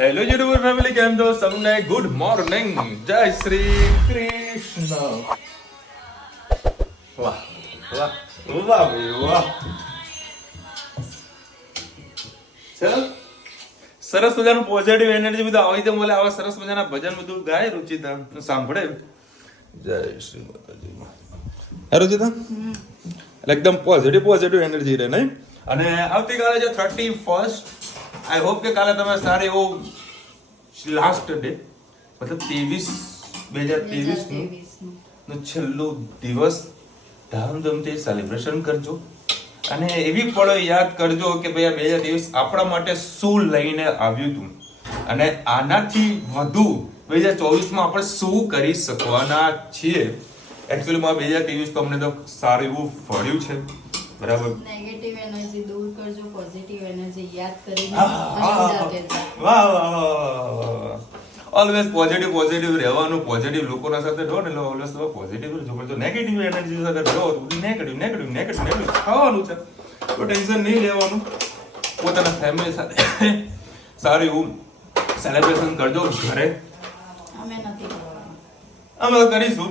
Hello YouTuber family, કેમ છો તમને? ગુડ મોર્નિંગ, જય શ્રી કૃષ્ણ. વાહ વાહ વાહ ભાઈ વાહ. ચલો, સરસ મજાનું પોઝિટિવ એનર્જી બધું આવી તો બોલે, આવા સરસ મજાના ભજન બધું ગાય રુચિતા સાંભળે. જય શ્રી માતાજી. હે રુચિતા, એકદમ પોઝિટિવ એનર્જી રહે નહીં. અને આવતીકાલે જે 31st, આઈ હોપ કે કાલે તમે સારી એવું લાસ્ટ ડે, મતલબ 2023 નું છેલ્લો દિવસ ધામધૂમથી સેલિબ્રેશન કરજો. અને એવી પળો યાદ કરજો કે ભાઈ 2023 આપણા માટે શું લઈને આવ્યું હતું, અને આનાથી વધુ 2024 માં આપણે શું કરી શકવાના છીએ. એકચ્યુઅલી 2023 તો અમને તો સારું એવું ફળ્યું છે, બરાબર. નેગેટિવ એનર્જી દૂર કરજો, પોઝિટિવ એનર્જી યાદ કરીને વાહ વાહ. ઓલવેઝ પોઝિટિવ રહેવાનું, પોઝિટિવ લોકોના સાથે રહો ને, ઓલવેઝ તમે પોઝિટિવ રહેજો. જો નેગેટિવ એનર્જી સાથે રહો તો નેગેટિવ ખાવાનું છે. તો ટેન્શન નહીં લેવાનું. પોતાના ફેમિલી સાથે સારું એવું સેલિબ્રેશન કરજો ઘરે. અમે નથી કરવાનું, અમે કરીશું,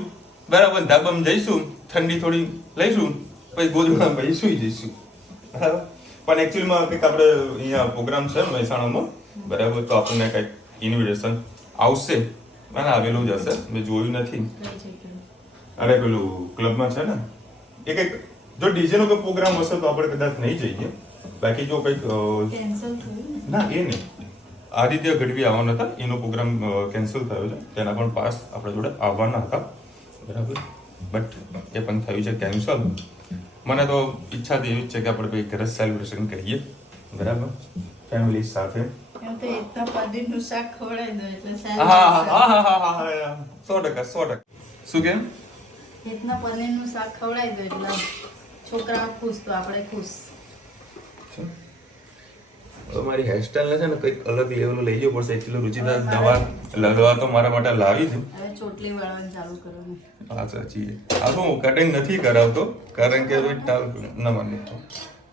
બરાબર. ધાબામાં જઈશું, ઠંડી થોડી લઈશું, પછી ગોદડામાં પછી સુઈ જઈશું, બરાબર. પણ એકચ્યુઅલીમાં કંઈક આપણે અહીંયા પ્રોગ્રામ છે મહેસાણામાં, બરાબર. તો આપણને કંઈક ઇન્વિટેશન આવશે, અને આવેલું જ હશે, મેં જોયું નથી. અરે પેલું ક્લબમાં છે ને, એ કંઈક જો ડીજેનો કોઈ પ્રોગ્રામ હશે તો આપણે કદાચ નહીં જઈએ. બાકી જો કંઈક કેન્સલ થયું ના, એ નહીં. આદિત્ય ગઢવી આવવાના હતા, એનો પ્રોગ્રામ કેન્સલ થયો છે. તેના પણ પાસ આપણા જોડે આવવાના હતા, બરાબર. બટ એ પણ થયું છે કેન્સલ. મને તો ઈચ્છા તો એવી જ છે કે આપણે કોઈ ઘરે સેલિબ્રેશન કરીએ, બરાબર, ફેમિલી સાથે. એમ તો એકતા પનીરનું શાક ખવડાવી દો એટલે હા 100%. શું કેમ? એકના પનીરનું શાક ખવડાવી દો એટલે છોકરાઓ ખુશ તો આપણે ખુશ. મારી હેરસ્ટાઈલ છે ને કંઈક અલગ લેવલ લઈ જવું પડશે. એકચ્યુઅલી રુચિતા દવા તો મારા માટે લાવી છે. હવે ચોટલી વાળવાનું ચાલુ કરવાનું. હા સાચી. આ શું કટિંગ નથી કરાવતો, કારણ કે હવે ટાલ ના માનું,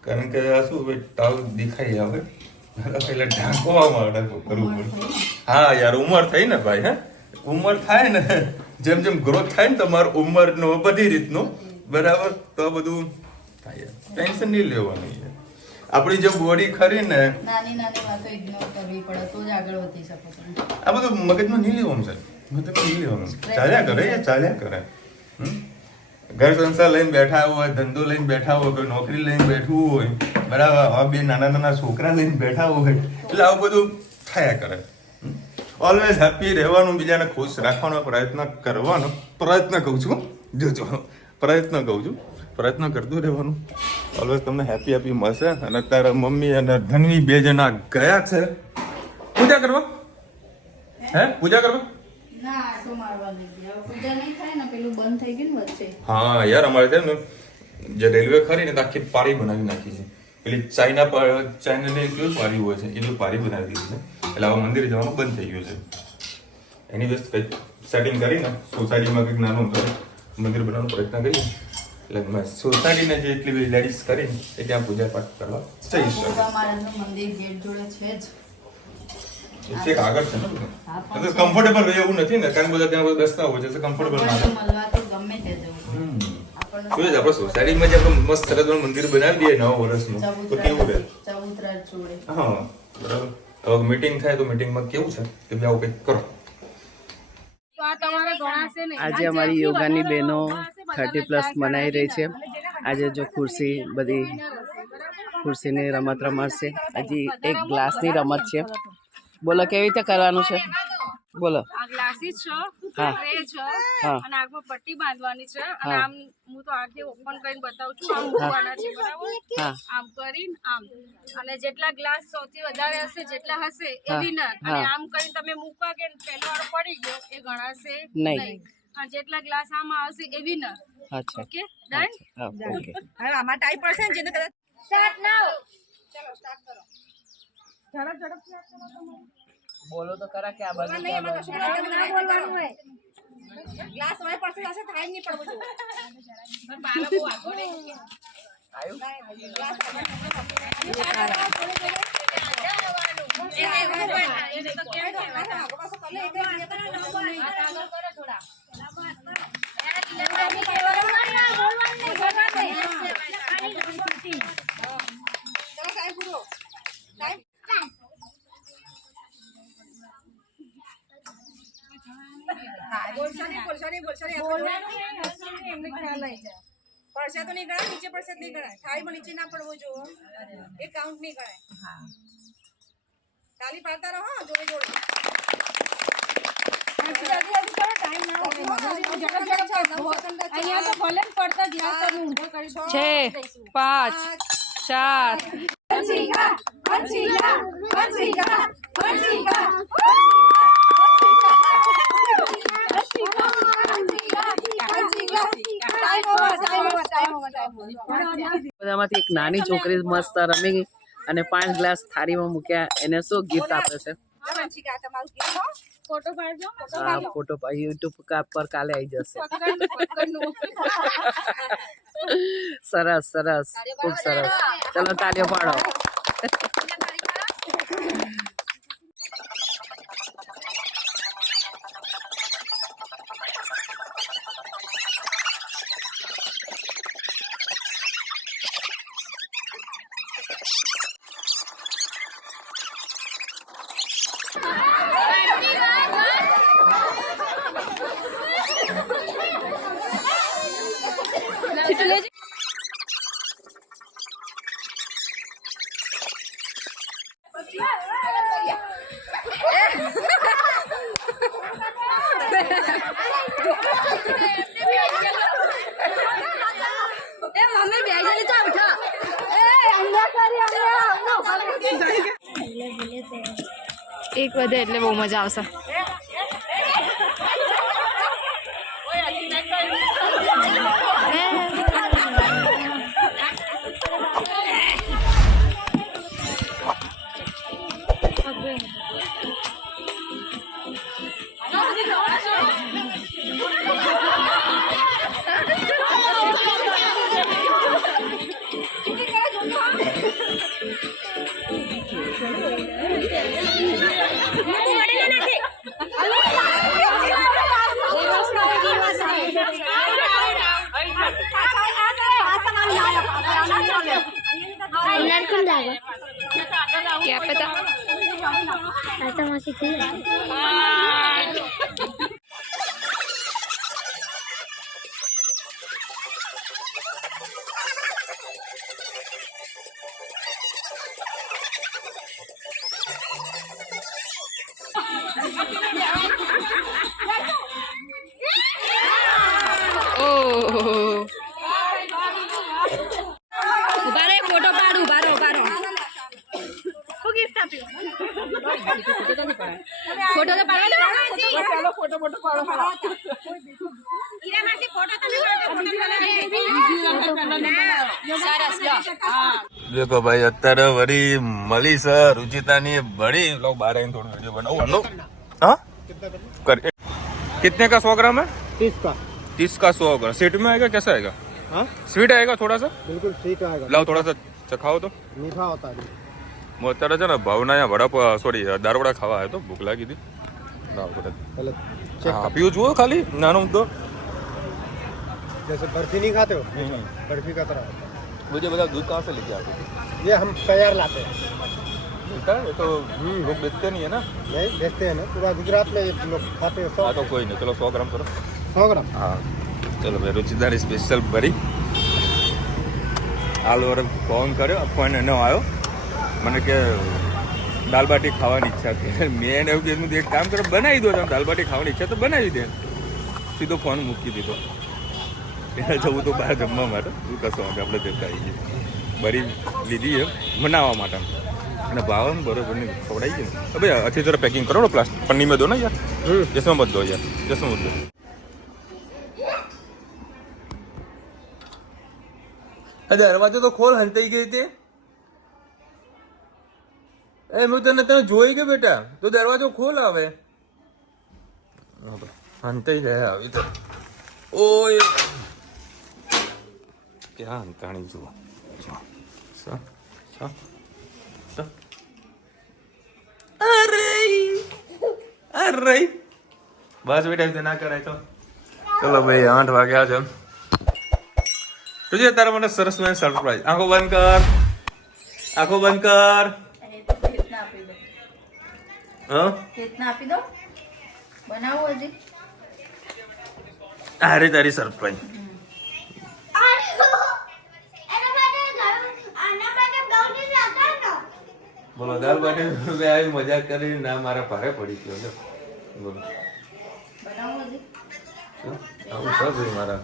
કારણ કે આ શું ટાલ દેખાઈ આવે એટલે ઢાંકવા માટે કરવું પડે. હા યાર, ઉંમર થઈ ને ભાઈ. હે, ઉંમર થાય ને, જેમ જેમ ગ્રોથ થાય ને તમારું ઉંમરનો બધી રીતનું, બરાબર, તો આ બધું થાય. ટેન્શન નહીં લેવાનું યાર. આપણી જે બોડી ખરી ને, નાની વાતો ઇગ્નોર કરવી પડે તો જ આગળ વધી શકો તમે. આ બધું મગજમાં નહીં લેવાનું છે, મગજમાં નહીં લેવાનું. ચાલ્યા કરે. ઘર સંસાર લઈને બેઠા હોય, ધંધો લઈને બેઠા હોય, કોઈ નોકરી લઈને બેઠવું હોય, બરાબર, હવે બે નાના છોકરા લઈને બેઠા હોય, એટલે આવું બધું થયા કરે. ઓલવેઝ હેપી રહેવાનું, બીજાને ખુશ રાખવાનો પ્રયત્ન કરવાનો. પ્રયત્ન કહું છું કરતું રહેવાનું. ઓલવેઝ તમને હેપી મળશે. અને તારા મમ્મી અને ધનવી બે જણા ગયા છે પૂજા કરવા. પૂજા કરવા? ના, તો મારવા નહીં ગયા. પૂજા નહીં થાય ને, પેલું બંધ થઈ ગયું ને વચ્ચે. હા યાર, અમારે છે ને જે રેલવે ખરી ને, આખી પાળી બનાવી નાખી છે. પેલી ચાઇનાની કેવી પાળી હોય છે, એટલી પાળી બનાવી દીધી છે. એટલે હવે મંદિર જવાનું બંધ થઈ ગયું છે. એની વેસ્ટ કંઈક સેટિંગ કરીને સોસાયટીમાં કંઈક નાનું મંદિર બનાવવાનો પ્રયત્ન કરીએ. એટલે સોસાયટીને જે એટલી બધી લેડીઝ કરીને એ ત્યાં પૂજા પાઠ કરવા જઈશું. મંદિર ગેટ જોડે છે જ. એક આગળ છે ને બધું. કમ્ફર્ટેબલ રહે એવું નથી ને, કારણ બધા ત્યાં બેસતા હોય છે, કમ્ફર્ટેબલ ના રહે. મળવા તો ગમે તે જવું. આપણે સોસાયટીમાં જે આપણે મસ્ત સરસ મંદિર બનાવી દઈએ 9 વર્ષનું, તો કેવું રહે? ચબૂતરા જોડે. હા, બરાબર. હવે મીટિંગ થાય તો મીટિંગમાં કેવું છે કે ભાઈ આવું કંઈક કરો. આજે અમારી યોગાની બહેનો 30+ મનાઈ રહી છે. આજે જો ખુરશીની રમત રમાડશે. હજી એક ગ્લાસની રમત છે. બોલો કેવી રીતે કરવાનું છે? બોલો. આ ગ્લાસીસ છે, હા. ટ્રે છે, હા. અને આગમાં પટ્ટી બાંધવાની છે, અને આમ હું તો આખી ઓપન કરીને બતાવું છું, આમ મૂકવાના છે, બરાબર? હા. આમ કરીને આમ, અને જેટલા ગ્લાસ સૌથી વધારે હશે, જેટલા હશે એ વિનર. અને આમ કરીને તમે મૂકવા કે પહેલો વાળો પડી ગયો એ ગણાશે નહીં. અને જેટલા ગ્લાસ આમાં આવશે એ વિનર. અચ્છા. Okay, done? હા, ઓકે. હવે આમાં ટાઈપ પડશે ને, જેને કદાચ સ્ટાર્ટ નાઉ. ચલો સ્ટાર્ટ કરો. ઝડપ. બોલો તો ખરા કે આ બધું ગ્લાસ વાય પડશે થશે થાય નહીં પડવું જોઈએ. પણ બાળકો બહુ આગળ નહીં. આવ્યું? ગ્લાસ પડશે તો નહીં ગણાય, નીચે પડશે નહીં ગણાય. થાળીમાં નીચે ના પડવો જોવો, એ કાઉન્ટ નહીં ગણાય. તાલી પાડતા રહો જોડે જોડે. અહીંયા તો ભલે પડતા ગયા તમે ઊંધો કરી 6 બધામાંથી એક નાની છોકરી મસ્ત રમી ગઈ અને 5 ગ્લાસ થાળીમાં મૂક્યા. એને શું ગિફ્ટ આપે છે? ફોટો પાડજો. હા, ફોટો યુટ્યુબ પર કાલે આવી જશે. સરસ સરસ, ખૂબ સરસ. ચલો તાળીઓ પાડો. એક વધે એટલે બહુ મજા આવશે. क्या पता ऐसा मौसी थी. फोटो पाड़ू बारो बारो फोटो तो पाड़ो ચાલો ફોટો ફોટો પાડો. सरस लो. देखो भाई અત્યારે વળી મળી છે रुचितानी बड़ी लोग बाहर आए थोड़ा वीडियो बनाओ. हाँ कर कितने का 100 ग्राम है? 30 का. 30 का 100 ग्राम. स्वीट में आएगा कैसा आएगा? हाँ स्वीट आएगा थोड़ा सा? बिल्कुल ठीक आएगा. लाओ थोड़ा सा चखाओ तो. मीठा होता है. હું અત્યારે છે ને ભાવના અહીંયા વડા સોરી દાળવડા ખાવા આવ્યો તો, ભૂખ લાગી હતી. पहले चेक હા પીવું જુઓ ખાલી નાનો તો जैसे बर्फी नहीं खाते हो बर्फी का तरह होता मुझे बता दूध कहाँ से लेके आते हो? है. ये हम तैयार लाते हैं. मिलता है ये तो लोग बेचते नहीं है ना. नहीं बेचते हैं ना, पूरा गुजरात में ये लोग खाते हैं. हाँ तो कोई नहीं, चलो 100 ग्राम करो. 100 ग्राम. हाँ चलो भाई रुचितानी स्पेशल भरी હાલ વર ફોન કર્યો, ફોન એનો આવ્યો મને કે દાલ બાટી ખાવાની ઈચ્છા છે. મેં એને એવું કીધું એક કામ કરો બનાવી દો, તમે દાલ બાટી ખાવાની ઈચ્છા તો બનાવી દે. સીધો ફોન મૂકી દીધો. એને જવું તો બહાર જમવા માટે, શું કશો આપણે જતા આવીએ. બરી લીધી એમ બનાવવા માટે અને ભાવન બરોબર ની ખવડાવી ગઈ ને. તો ભાઈ अच्छी तरह पैकिंग करो ना, प्लास्टिक पन्नी में दो ना यार, जिसमें मत दो यार, जिसमें मत दो. દરવાજો તો ખોલ, હંતાઈ ગઈ તે. એ હું તને જોઈ ગયો બેટા, તો દરવાજો ખોલ. આવે હંતાઈ ગયા આવી તો. ઓય ક્યાં હંતાણી જુઓ. અરે બસ બેટા ના કરાય તો ચલો ભાઈ 8 વાગ્યા છે તુજે તારા માટે સરસ મેં સરપ્રાઈઝ આંખો બંધ કર રીતના આપી દો હા રીતના આપી દો બનાવો હજી અરે તારી સરપ્રાઈઝ બોલો દાલ બાટી આવી મજા કરી ના મારા ભારે પડી ગયો છે બોલો બનાવો હજી આવું સબ મારા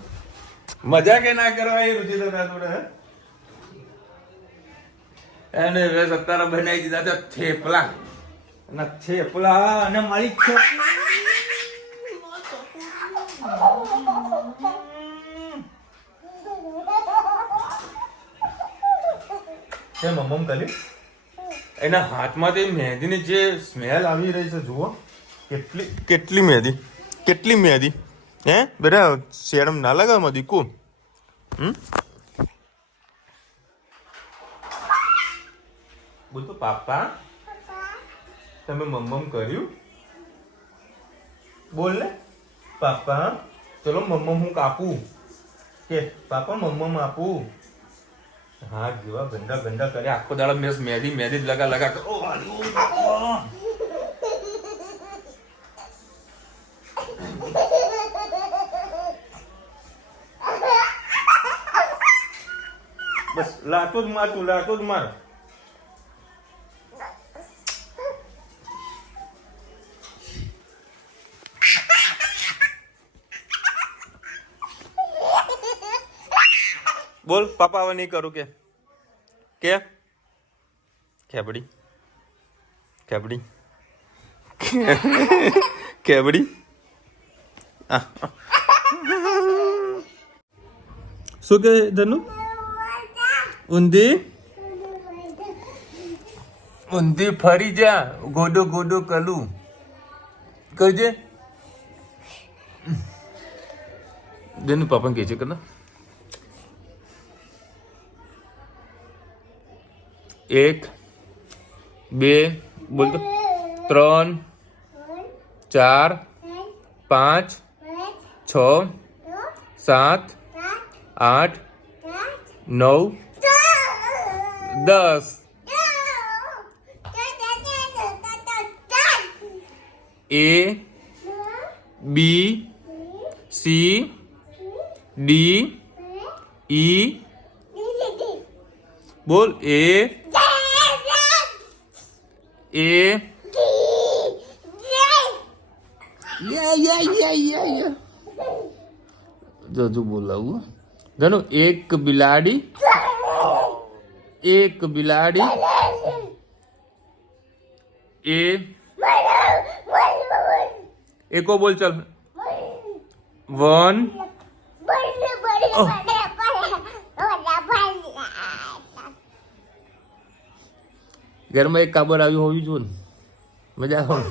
મજા કે ના કરવા એ રુચિ તો જોડે એને વે સત્તારા બનાવી દીધા તો થેપલા અને મારી મમ્મ કરી એના હાથમાંથી મહેંદીની જે સ્મેલ આવી રહી છે જુઓ કેટલી મહેંદી હે બેટા શેરમ ના લગાવ દીકુ બોલ તો પાપા તમે મમ્મમ કર્યું બોલ ને પાપા ચલો મમ્મમ હું કાપું કે પાપા મમ્મમ આપું હા જેવા ગંદા કરે આખો દાડો મેં મહેંદી જ લગા કરો બસ લાતો જ માર બોલ પાપા હવે નહીં કરું કે ખેબડી શું કે ધનુ ઊંધી ફરી જા ગોડો કલું કહેજે ધનુ પાપા કહે છે કે 1 2 બોલ તો 3 4 5 6 7 8 9 10 A B C D E બોલ A જો બોલાવું ધનુ એક બિલાડી एको बोल चल 1 ઘરમાં એક કાબર આવ્યું હોવી જોઈએ ને મજા આવે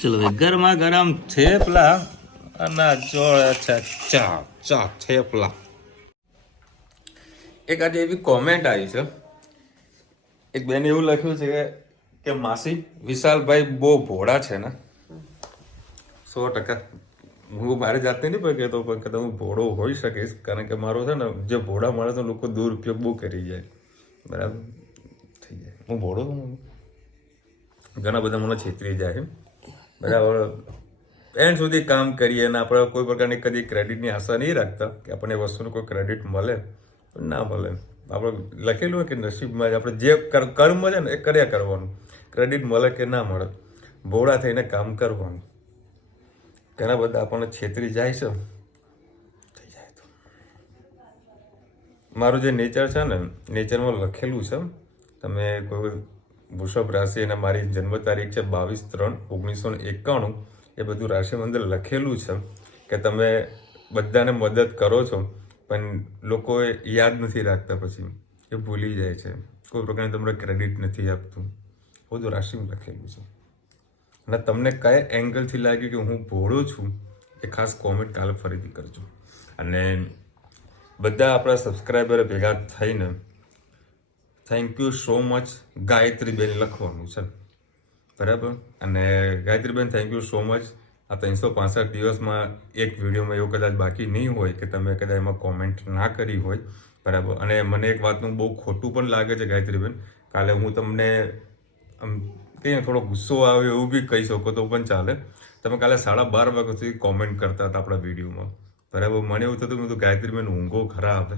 ચલો ગરમા ગરમ થેપલા અને જોડે છે ચા થેપલા એક આજે એવી કોમેન્ટ આવી છે એક બેન એવું લખ્યું છે કે માસી વિશાલભાઈ બહુ ભોળા છે ને 100% હું મારી જાતે નહીં પણ કહેતો પણ કદાચ હું ભોળો હોઈ શકીશ કારણ કે મારો છે ને જે ભોળા માણસો લોકો દુરુપયોગ બહુ કરી જાય બરાબર થઈ જાય હું ભોળો ઘણા બધા મને છેતરી જાય બરાબર એન્ડ સુધી કામ કરીએ અને આપણે કોઈ પ્રકારની કદી ક્રેડિટની આશા નહીં રાખતા કે આપણને એ વસ્તુનું કોઈ ક્રેડિટ મળે ના મળે આપણે લખેલું હોય કે નસીબમાં આપણે જે કર્મ છે ને એ કર્યા કરવાનું ક્રેડિટ મળે કે ના મળે ભોળા થઈને કામ કરવાનું ઘણા બધા આપણને છેતરી જાય છે થઈ જાય તો મારું જે નેચર છે ને નેચરમાં લખેલું છે તમે કોઈ વૃષભ રાશિ અને મારી જન્મ તારીખ છે 22/3/1991 એ બધું રાશિની અંદર લખેલું છે કે તમે બધાને મદદ કરો છો પણ લોકોએ યાદ નથી રાખતા પછી એ ભૂલી જાય છે કોઈ પ્રકારની તમને ક્રેડિટ નથી આપતું બધું રાશિમાં લખેલું છે અને તમને કયા એંગલથી લાગ્યું કે હું ભોળો છું એ ખાસ કોમેન્ટ કાલે ફરીથી કરજો અને બધા આપણા સબસ્ક્રાઈબર ભેગા થઈને thank you so much Gayatriben લખવાનું છે, બરાબર. અને Gayatriben thank you so much. આ 365 દિવસમાં એક વિડીયોમાં એવું કદાચ બાકી નહીં હોય કે તમે કદાચ એમાં કોમેન્ટ ના કરી હોય, બરાબર. અને મને એક વાતનું બહુ ખોટું પણ લાગે છે ગાયત્રીબેન, કાલે હું તમને કંઈ થોડો ગુસ્સો આવે એવું બી કહી શકો તો પણ ચાલે. તમે કાલે 12:30 વાગ્યા સુધી કોમેન્ટ કરતા હતા આપણા વિડીયોમાં, બરાબર. મને એવું થતું મેં તો ગાયત્રીબેન ઊંઘો ખરા આવે,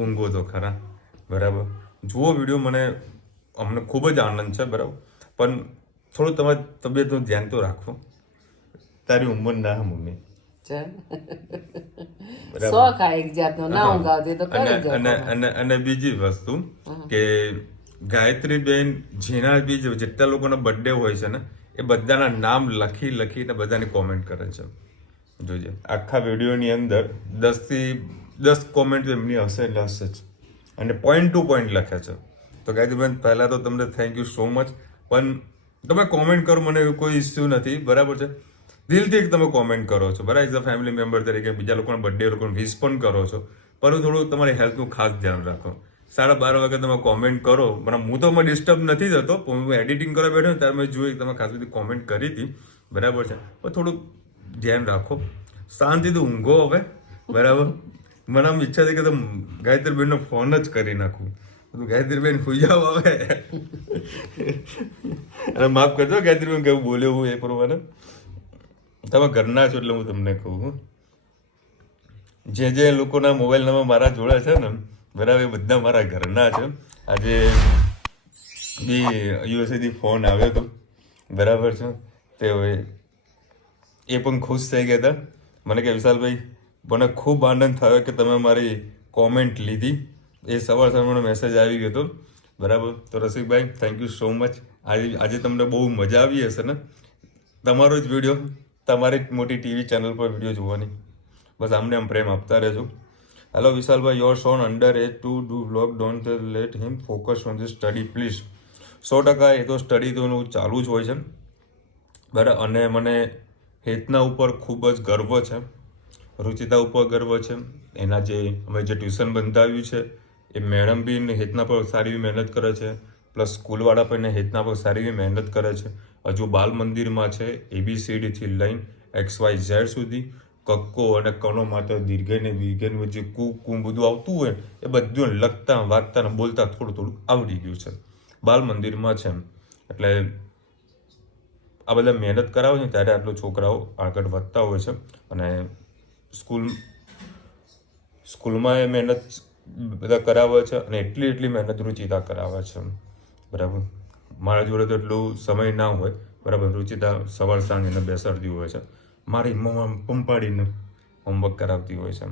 ઊંઘો તો ખરા, બરાબર. જુઓ વિડીયો, મને અમને ખૂબ જ આનંદ છે, બરાબર. પણ થોડું તમારી તબિયતનું ધ્યાન તો રાખો. તારી ઉંમર ના મમ્મી, શોખ આ એક જાતનો, ના ઊંઘ આવતી તો કરી જ અને બીજી વસ્તુ કે ગાયત્રીબેન જેના બી જેટલા લોકોના બર્થડે હોય છે ને એ બધાના નામ લખીને બધાની કોમેન્ટ કરે છે. જોજે આખા વિડીયોની અંદર 10 થી 10 કોમેન્ટ એમની હશે એટલે હશે જ, અને પોઈન્ટ ટુ પોઈન્ટ લખે છે. તો ગાયત્રીબેન પહેલાં તો તમને થેન્ક યુ સો મચ. પણ તમે કોમેન્ટ કરો, મને કોઈ ઇસ્યુ નથી, બરાબર છે. દિલથી તમે કોમેન્ટ કરો છો, બરાબર. એઝ અ ફેમિલી મેમ્બર તરીકે બીજા લોકોના બર્થડે લોકોને વિશ પણ કરો છો, પરંતુ થોડું તમારી હેલ્થનું ખાસ ધ્યાન રાખો. 12:30 વાગે તમે કોમેન્ટ કરો, મને હું તો ડિસ્ટર્બ નથી થતો, પણ હું એડિટિંગ કરવા બેઠો ને ત્યારે મેં જોયું તમે ખાસ બધી કોમેન્ટ કરી હતી, બરાબર છે. પણ થોડું ધ્યાન રાખો, શાંતિથી ઊંઘો હવે, બરાબર. મને આમ ઈચ્છા થઈ કે તમે ગાયત્રીબેનનો ફોન જ કરી નાખું. ગાયત્રીબેન સુઈ જાઓ હવે. અને માફ કરજો ગાયત્રીબેન કેવું બોલ્યો હું એ પ્રમાણે. તમે ઘરના છો એટલે હું તમને કહું, જે લોકોના મોબાઈલ નંબર મારા જોડે છે ને, બરાબર, એ બધા મારા ઘરના છે. આજે બી યુએસએથી ફોન આવ્યો હતો, બરાબર છે. તે હવે એ પણ ખુશ થઈ ગયા હતા. મને કે વિશાલભાઈ, મને ખૂબ આનંદ થયો કે તમે મારી કોમેન્ટ લીધી. એ સવાર મને મેસેજ આવી ગયો હતો, બરાબર. તો Rasikbhai thank you so much. આજે તમને બહુ મજા આવી હશે ને તમારો જ વિડીયો તમારી મોટી ટીવી ચેનલ પર વિડીયો જોવાની. બસ આમને આમ પ્રેમ આપતા રહેજો. હેલો વિશાલભાઈ, your son under age to do vlog, don't let him focus on the study please. 100% એ તો સ્ટડી તો ચાલુ જ હોય છે, બરાબર. અને મને હેતના ઉપર ખૂબ જ ગર્વ છે, રુચિતા ઉપર ગર્વ છે. એના જે અમે જે ટ્યુશન બંધાવ્યું છે એ મેડમ બી હેતના પર સારી એવી મહેનત કરે છે, પ્લસ સ્કૂલવાળા પણ હેતના પર સારી એવી મહેનત કરે છે. હજુ બાલ મંદિરમાં છે ABCDથી લઈને XYZ સુધી, કક્કો અને કણો માટે દીર્ઘને વિર્ઘની વચ્ચે કું બધું આવતું હોય એ બધું લખતા વાંચતા ને બોલતા થોડું આવડી ગયું છે, બાલ મંદિરમાં છે. એટલે આ બધા મહેનત કરાવે છે ત્યારે આટલું છોકરાઓ આગળ વધતા હોય છે. અને સ્કૂલમાં એ મહેનત બધા કરાવે છે, અને એટલી મહેનત રુચિતા કરાવે છે, બરાબર. મારા જોડે તો એટલું સમય ના હોય, બરાબર. રુચિતા સવાર સાંજ એને બેસાડતી હોય છે, મારી મમ્મા પંપાડીને હોમવર્ક કરાવતી હોય છે.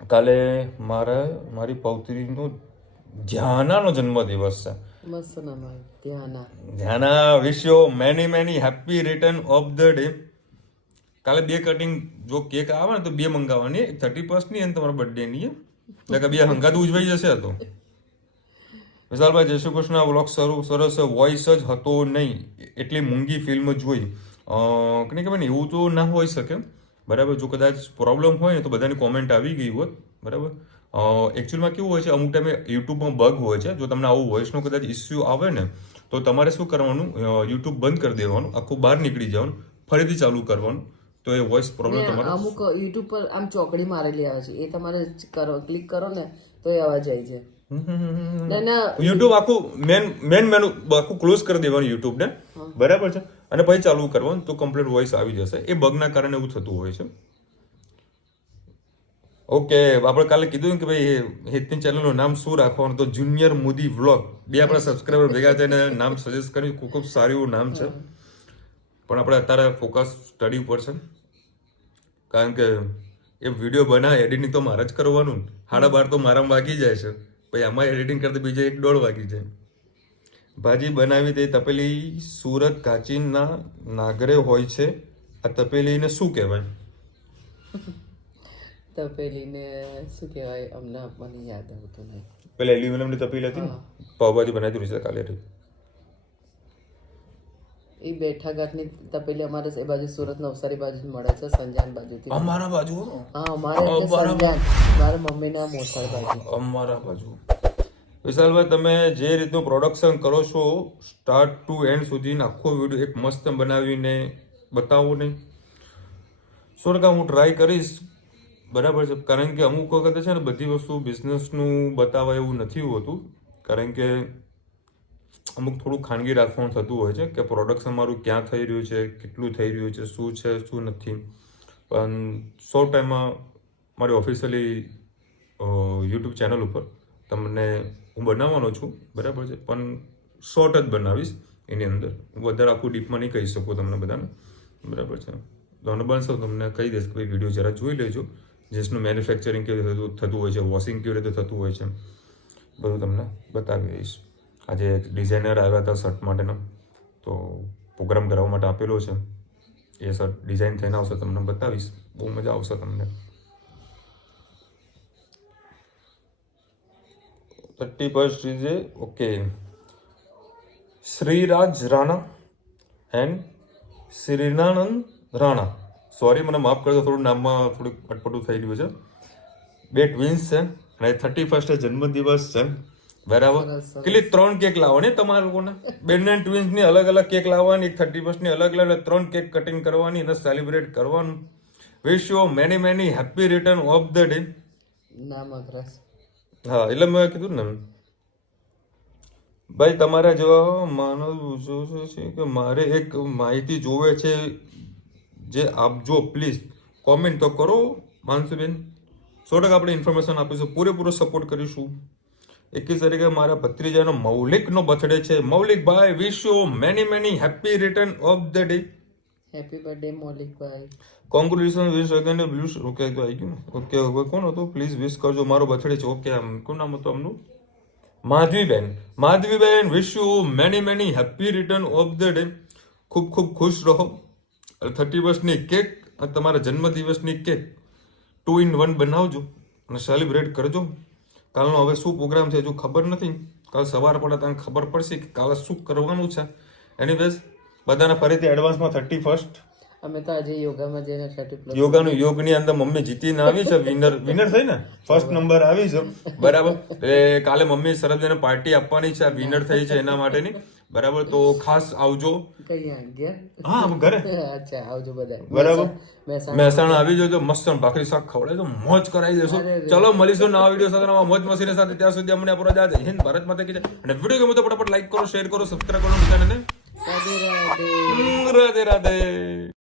કાલે મારી પૌત્રીનો ધ્યાનાનો જન્મદિવસ છે. મસ્ત નામ Dhyana. Dhyana, wish you many happy return of the day. કાલે 2 કટિંગ, જો કેક આવે ને તો 2 મંગાવવાની, 31st અને તમારા બર્થડેની, એટલે 2 હંગાત ઉજવાઈ જશે. તો વિશાલભાઈ જય શ્રી કૃષ્ણ, વ્લોગ સરસ, વોઇસ જ હતો નહીં, એટલી મૂંગી ફિલ્મ જોઈ. કંઈ ખબર નહીં, એવું તો ના હોઈ શકે, બરાબર. જો કદાચ પ્રોબ્લેમ હોય ને તો બધાની કોમેન્ટ આવી ગઈ હોત, બરાબર. એકચ્યુઅલમાં કેવું હોય છે, અમુક ટાઈમે યુટ્યુબમાં બગ હોય છે. જો તમને આવું વોઇસનો કદાચ ઇસ્યુ આવે ને તો તમારે શું કરવાનું, યુટ્યુબ બંધ કરી દેવાનું, આખું બહાર નીકળી જવાનું, ફરીથી ચાલુ કરવાનું, તો એ વોઇસ પ્રોબ્લેમ તમારો. અમુક યુટ્યુબ પર આમ ચોકડી મારેલી આવે છે, એ તમારે ક્લિક કરો ને તો એ અવાજ આવી જાય. યુટ્યુબ આખું મેન મેનુ આખું ક્લોઝ કરી દેવાનું યુટ્યુબ ને, બરાબર છે. અને પછી ચાલુ કરવાનું તો કમ્પ્લીટ વોઇસ આવી જશે. એ બગના કારણે એવું થતું હોય છે. ઓકે, આપણે કાલે કીધું કે ભાઈ હેતની ચેનલનું નામ શું રાખવાનું, તો જુનિયર મોદી વ્લોગ. 2 આપણા સબસ્ક્રાઈબર ભેગા થઈને નામ સજેસ્ટ કર્યું, ખૂબ સારું એવું નામ છે. પણ આપણે અત્યારે ફોકસ સ્ટડી ઉપર છે, કારણ કે એ વિડીયો બનાવે એડિટિંગ તો મારે જ કરવાનું. 12:30 તો મારામાં વાગી જાય છે, પછી આમાં એડિટિંગ કરતા બીજે 1-1.5 વાગી જાય. ભાજી બનાવી તે તપેલી સુરત કાચીના નાગરે હોય છે. આ તપેલીને શું કહેવાય? તપેલીને શું કહેવાય, અમને મને યાદ આવતું નહીં. પેલા એલ્યુમિનિયમની તપેલી હતી ને, પાવભાજી બનાવી દીધી છે કાલે. એ બેઠા ઘાટની તપેલી અમારે એ બાજુ સુરત નવસારી બાજુ જ મળે છે, સંજાન બાજુથી. અમારા બાજુ હા અમારે એટલે સંજાન, મારા મમ્મીના મોસાળ બાજુ. અમારા બાજુ વિશાલભાઈ, તમે જે રીતનું પ્રોડક્શન કરો છો સ્ટાર્ટ ટુ એન્ડ સુધી આખો વિડીયો એક મસ્ત બનાવીને બતાવો નહીં. 100% હું ટ્રાય કરીશ, બરાબર છે. કારણ કે અમુક વખતે છે ને બધી વસ્તુ બિઝનેસનું બતાવવા એવું નથી હોતું, કારણ કે અમુક થોડું ખાનગી રાખવાનું થતું હોય છે કે પ્રોડક્શન મારું ક્યાં થઈ રહ્યું છે, કેટલું થઈ રહ્યું છે, શું છે શું નથી. પણ શોર્ટ ટાઈમમાં મારી ઓફિશિયલી યુટ્યુબ ચેનલ ઉપર તમને હું બનાવવાનો છું, બરાબર છે. પણ શોર્ટ જ બનાવીશ, એની અંદર હું વધારે આખું ડીપમાં નહીં કહી શકું તમને બધાને, બરાબર છે. તો બનશો તમને કહી દઈશ કે ભાઈ વિડીયો જરા જોઈ લેજો, જેસનું મેન્યુફેક્ચરિંગ કેવી રીતે થતું હોય છે, વોશિંગ કેવી રીતે થતું હોય છે, બધું તમને બતાવી દઈશ. આજે એક ડિઝાઇનર આવ્યા હતા શર્ટ માટેનો, તો પ્રોગ્રામ કરવા માટે આપેલો છે. એ શર્ટ ડિઝાઇન થઈને આવશે, તમને બતાવીશ, બહુ મજા આવશે તમને. 31st is okay. Shriraj Rana and Shrinanand Rana, sorry મને માફ કરજો, થોડું નામમાં થોડુંક અટપટું થઈ ગયું છે. બે ટ્વિન્સ છે અને 31st જન્મદિવસ છે, બરાબર. કેટલી 3 કેક લાવવાની તમારા લોકોને, બંને ટ્વિન્સની અલગ અલગ કેક લાવવાની, 31st અલગ અલગ 3 કેક કટિંગ કરવાની અને સેલિબ્રેટ કરવાનું. વિશ you many many happy return of the day. નામ અઘરાશ. હા, એટલે મેં કીધું ને ભાઈ, તમારા જેવા માનવ પૂછવું છે કે મારે એક માહિતી જોવે છે, જે આપજો પ્લીઝ. કોમેન્ટ તો કરો માનસીબેન, 100% આપણે ઇન્ફોર્મેશન આપીશું, પૂરેપૂરો સપોર્ટ કરીશું. 21 તારીખે મારા ભત્રીજાનો મૌલિકનો બર્થડે છે. મૌલિકભાઈ, wish you many many happy return of the day. Happy birthday મૌલિકભાઈ. Congratulation, wish again wish. Okay, તો આવી ગયું ને. ઓકે, હવે કોણ હતું પ્લીઝ વિશ કરજો, મારો બર્થડે છે. ઓકે, આમ કોણ નામ હતું આમનું? માધવીબેન. માધવીબેન, wish you many many happy return of the day. ખૂબ ખૂબ ખુશ રહો. 31st કેક અને તમારા જન્મદિવસની કેક 2 in 1 બનાવજો અને સેલિબ્રેટ કરજો. કાલનો હવે શું પ્રોગ્રામ છે હજુ ખબર નથી, કાલ સવાર પડે ત્યાં ખબર પડશે કે કાલે શું કરવાનું છે. એનીવેઝ, બધાને ફરીથી એડવાન્સમાં 31st. અમે તો આજે યોગામાં જઈને 30+. યોગની અંદર મમ્મી જીતીને આવી છે, વિનર થઈ ને, ફર્સ્ટ નંબર આવી છે, બરાબર. એટલે કાલે મમ્મી સરસ પાર્ટી આપવાની છે, વિનર થઈ છે એના માટેની, બરાબર. તો ખાસ આવજો. કઈ ગયા? હા, ઘરે. અચ્છા, આવજો બધા. બરાબર. મહેસાણા મહેસાણા આવી જજો, મસ્ત ભાખરી શાક ખવડાવી તો મોજ કરાવી દેશું. ચલો મળીશું નવા વિડીયો સાથે, નવા મોજ મસ્તીની સાથે. ત્યાં સુધી અમને આપણો જય હિન્દ, ભારત માતા કી જય. અને વિડીયો ગમે તો ફટાફટ લાઈક કરો, શેર કરો, સબસ્ક્રાઇબ કરો. રાધે રાધે.